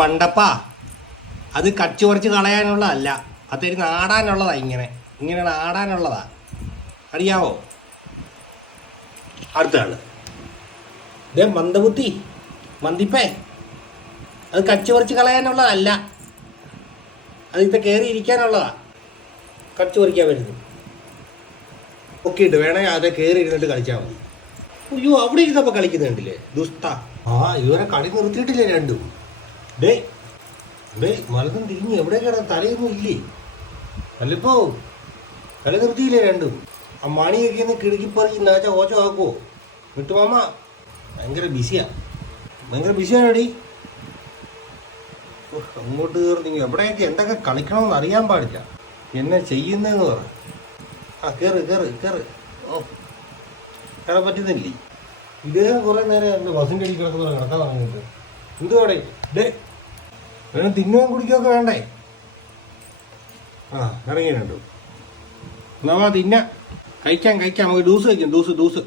മണ്ടപ്പ അത് കച്ചു കുറച്ച് കളയാനുള്ളതല്ല, അതൊരു നാടാനുള്ളതാ. ഇങ്ങനെ നാടാനുള്ളതാ, അറിയാവോ? അടുത്ത ആള് ഇതേ മന്ദബുദ്ധി മന്ദിപ്പേ, അത് കച്ചു കുറച്ച് കളയാനുള്ളതല്ല, അത് ഇത് കയറി ഇരിക്കാനുള്ളതാ. കച്ചു പറിക്കാൻ വരുന്നത് പൊക്കിയിട്ട് വേണേ അത് കയറി ഇരുന്നിട്ട് കളിച്ചാൽ മതി. അയ്യോ, അവിടെ ഇരുന്നപ്പോൾ കളിക്കുന്നുണ്ടില്ലേ ദുഷ്ട. ഇവരെ കളി നിർത്തിയിട്ടില്ലേ രണ്ടും. ഡേ മലതും തിരിഞ്ഞ് എവിടെ കിടന്ന് തലയൊന്നും ഇല്ലേ? അല്ലിപ്പോ കളി നിർത്തിയില്ലേ രണ്ടും? ആ മണിയൊക്കെ ഒന്ന് കിടുക്കിപ്പറിച്ച് നാച്ച ഓച്ചം ആക്കുവോ? വിട്ടുമാമ ഭയങ്കര ബിസിയാണടി. അങ്ങോട്ട് കയറി എവിടെയൊക്കെ എന്തൊക്കെ കളിക്കണമെന്ന് അറിയാൻ പാടില്ല. എന്നെ ചെയ്യുന്നതെന്ന് പറ. കേറ്. ഓ, കയറാൻ പറ്റുന്നില്ലേ? ഇദ്ദേഹം കുറെ നേരം എൻ്റെ ബസിൻ്റെ അടിയിൽ കിടക്കുന്ന കിടക്കാൻ പറഞ്ഞിട്ട് എന്തുവാടേ? വേണം തിന്നുവാൻ കുടിക്കുകയൊക്കെ വേണ്ടേ? ഇറങ്ങിയിട്ടുണ്ട്. എന്നാ തിന്ന കഴിക്കാം. നമുക്ക് ഡൂസ് കഴിക്കാം. ഡൂസ്